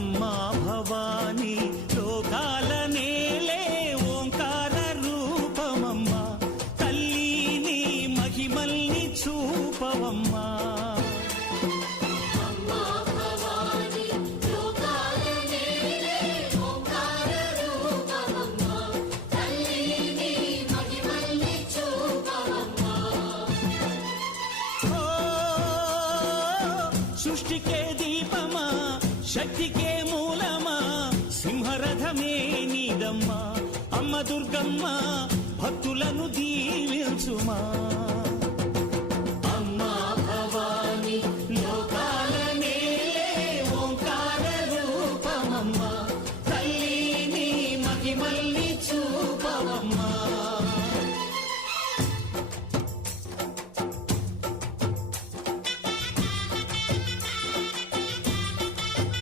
అమ్మా భవానీ లోకాల నేలే ఓంకార రూపమమ్మా తల్లి మహిమల్ని చూపవమ్మా సృష్టికే దీపమా శక్తికే మూలమా సింహరథమే నీదమ్మా అమ్మ దుర్గమ్మ భక్తులను దీవించుమా